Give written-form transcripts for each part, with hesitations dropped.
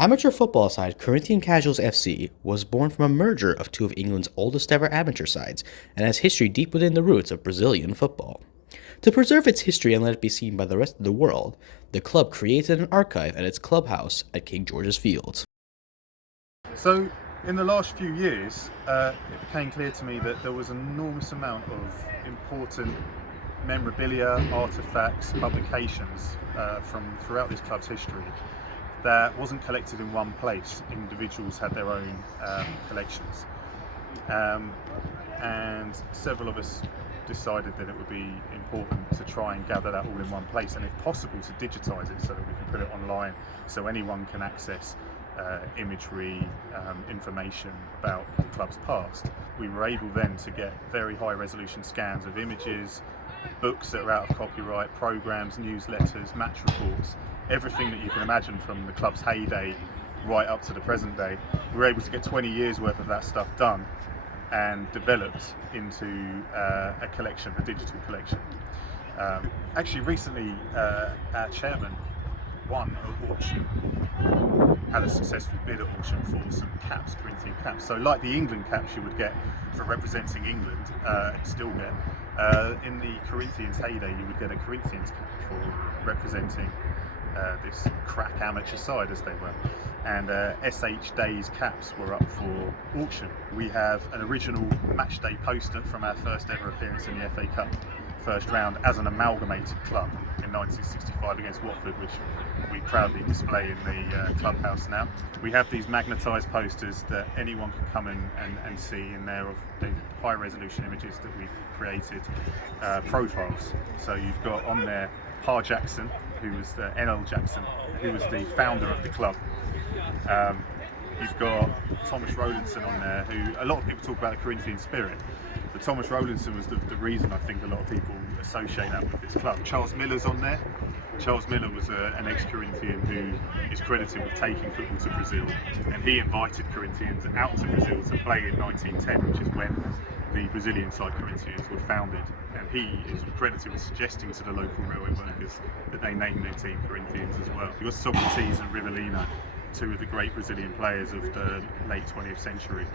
Amateur football side Corinthian-Casuals FC was born from a merger of two of England's oldest ever amateur sides and has history deep within the roots of Brazilian football. To preserve its history and let it be seen by the rest of the world, the club created an archive at its clubhouse at King George's Field. So, in the last few years, it became clear to me that there was an enormous amount of important memorabilia, artefacts, publications from throughout this club's history that wasn't collected in one place. Individuals had their own collections, and several of us decided that it would be important to try and gather that all in one place, and if possible to digitise it so that we can put it online so anyone can access imagery, information about the club's past. We were able then to get very high resolution scans of images, books that are out of copyright, programs, newsletters, match reports, everything that you can imagine from the club's heyday right up to the present day. We were able to get 20 years worth of that stuff done and developed into a collection, a digital collection. Actually recently our chairman won an auction, had a successful bid at auction for some caps, Corinthian caps. So like the England caps you would get for representing England, and still get, in the Corinthians heyday you would get a Corinthians cap for representing this crack amateur side as they were. And SH Days caps were up for auction. We have an original match day poster from our first ever appearance in the FA Cup first round as an amalgamated club in 1965 against Watford, which we proudly display in the clubhouse now. We have these magnetised posters that anyone can come in and see in there of the high resolution images that we've created, profiles. So you've got on there Pa Jackson, who was the NL Jackson, who was the founder of the club. You've got Thomas Rowlandson on there, who a lot of people talk about the Corinthian spirit, but Thomas Rowlandson was the reason I think a lot of people associate that with this club. Charles Miller's on there. Charles Miller was an ex-Corinthian who is credited with taking football to Brazil, and he invited Corinthians out to Brazil to play in 1910, which is when the Brazilian side Corinthians were founded, and he is credited with suggesting to the local railway workers that they name their team Corinthians as well. You've got Socrates and Rivellino, two of the great Brazilian players of the late 20th century,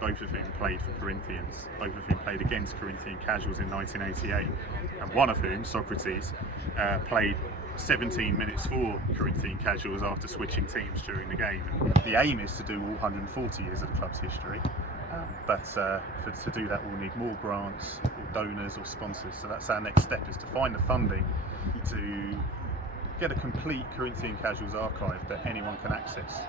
both of whom played for Corinthians, both of whom played against Corinthian-Casuals in 1988, and one of whom, Socrates, played 17 minutes for Corinthian-Casuals after switching teams during the game. The aim is to do all 140 years of the club's history, but to do that we'll need more grants or donors or sponsors, so that's our next step, is to find the funding to get a complete Corinthian-Casuals archive that anyone can access.